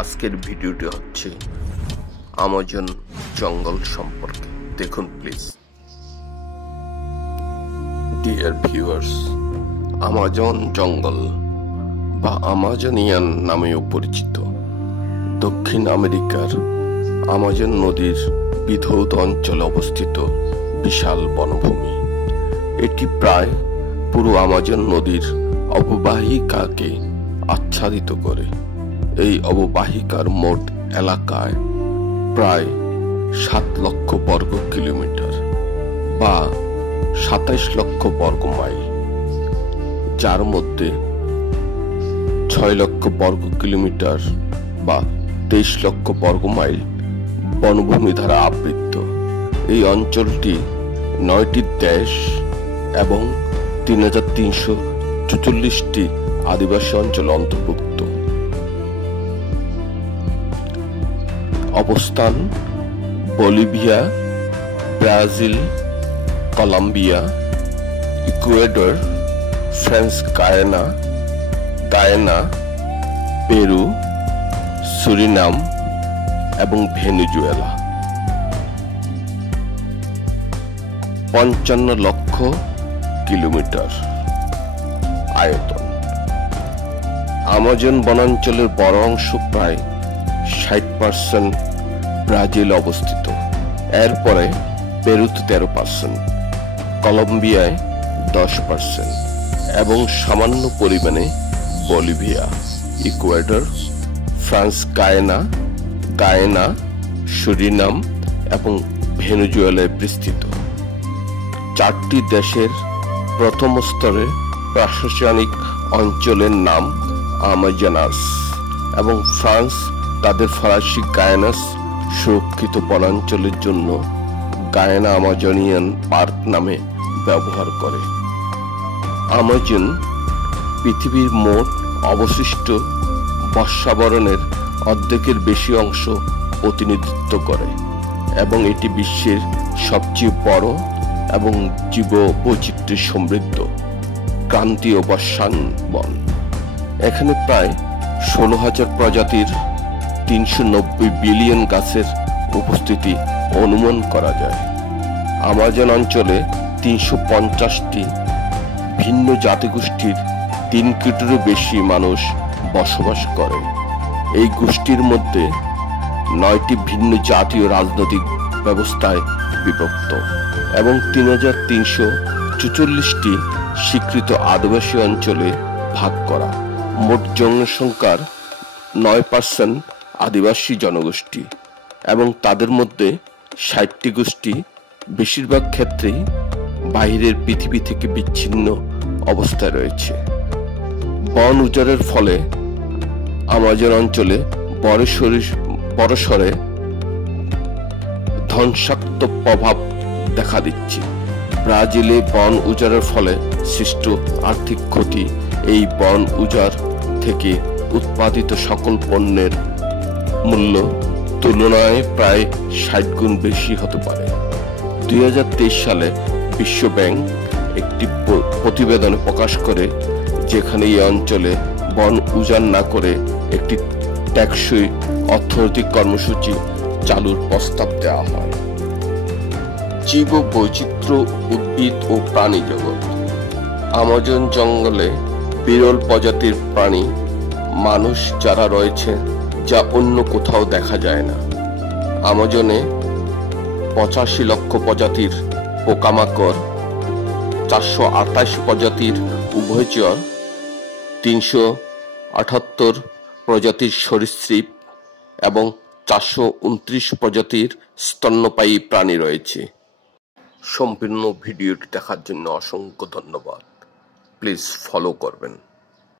আজকের ভিডিওটি হচ্ছে আমাজন জঙ্গল সম্পর্কে। দেখুন প্লিজ। ডিয়ার ভিউয়ার্স, আমাজন জঙ্গল বা আমাজনিয়ান নামেও পরিচিত দক্ষিণ আমেরিকার আমাজন নদীর বিধৌত অঞ্চলে অবস্থিত বিশাল বনভূমি। এটি প্রায় পুরো আমাজন নদীর অববাহিকাকে আচ্ছাদিত করে। এই অববাহিকার মোট এলাকায় প্রায় 7 লক্ষ বর্গ কিলোমিটার বা 27 লক্ষ বর্গ মাইল, যার মধ্যে 6 লক্ষ বর্গ কিলোমিটার বা 23 লক্ষ বর্গ মাইল বনভূমি দ্বারা আবৃত। এই অঞ্চলটি 9টি দেশ এবং 3344টি আদিবাসী অঞ্চল অন্তর্ভুক্ত। অবস্থান: Bolivia, Brazil, Colombia, Ecuador, French Guiana, Peru, Suriname এবং ভেনেজুয়েলা। 55 লক্ষ কিলোমিটার আয়তন। আমাজন বনাঞ্চলের বড় অংশ প্রায় 60% ব্রাজিল অবস্থিত। এরপরে পেরুতে 13%, কলম্বিয়ায় 10% এবং সামান্য পরিমাণে Bolivia, Ecuador, France Guyana, Surinam এবং ভেনেজুয়েলায় বিস্তৃত। 4টি দেশের প্রথম স্তরের প্রশাসনিক অঞ্চলের নাম আমাজনাস এবং ফ্রান্স তাদের ফরাসি গায়ানাস সুরক্ষিত বনাঞ্চলের জন্য গায়ানা আমাজনিয়ান পার্ক নামে ব্যবহার করে। আমাজন পৃথিবীর মোট অবশিষ্ট বর্ষাবরণের অর্ধেকের বেশি অংশ প্রতিনিধিত্ব করে এবং এটি বিশ্বের সবচেয়ে বড় এবং জীববৈচিত্র্যে সমৃদ্ধ ক্রান্তীয় বর্ষায়ন বন। এখানে প্রায় 16,000 প্রজাতির 390 বিলিয়ন গাছের উপস্থিতি অনুমান করা যায়। আমাজন অঞ্চলে 350টি ভিন্ন জাতিগোষ্ঠীর 3 কোটিরও বেশি মানুষ বসবাস করে। এই গোষ্ঠীর মধ্যে 9টি ভিন্ন জাতীয় রাজনৈতিক ব্যবস্থায় বিভক্ত এবং 3344টি স্বীকৃত আদিবাসী অঞ্চলে ভাগ করা। মোট জনসংখ্যার 9% আদিবাসী জনগোষ্ঠী এবং তাদের মধ্যে 60টি গোষ্ঠী বেশিরভাগ ক্ষেত্রেই বাইরের পৃথিবী থেকে বিচ্ছিন্ন অবস্থায় রয়েছে। বন উজাড়ের ফলে আমাজন অঞ্চলে বড়সড় ধ্বংসাত্মক প্রভাব দেখা দিচ্ছে। ব্রাজিলে বন উজাড়ের ফলে সৃষ্ট আর্থিক ক্ষতি এই বন উজাড় থেকে উৎপাদিত সকল পণ্যের মূল্য তুলনায় প্রায় 60 গুণ বেশি হতে পারে। 2023 সালে বিশ্ব ব্যাংক একটি প্রতিবেদনে প্রকাশ করে, যেখানে এই অঞ্চলে বন উজাড় না করে একটি টেকসই অর্থনৈতিক কর্মসূচি চালুর প্রস্তাব দেওয়া হয়। জীব বৈচিত্র্য, উদ্ভিদ ও প্রাণী জগৎ। আমাজন জঙ্গলে বিরল প্রজাতির প্রাণী মানুষ যারা রয়েছে, যা অন্য কোথাও দেখা যায় না। আমাজনে 85 লক্ষ প্রজাতির পোকামাকড়, 428 প্রজাতির উভয়চর, 378 প্রজাতির সরীসৃপ এবং 429 প্রজাতির স্তন্যপায়ী প্রাণী রয়েছে। সম্পূর্ণ ভিডিওটি দেখার জন্য অসংখ্য ধন্যবাদ। প্লিজ ফলো করবেন।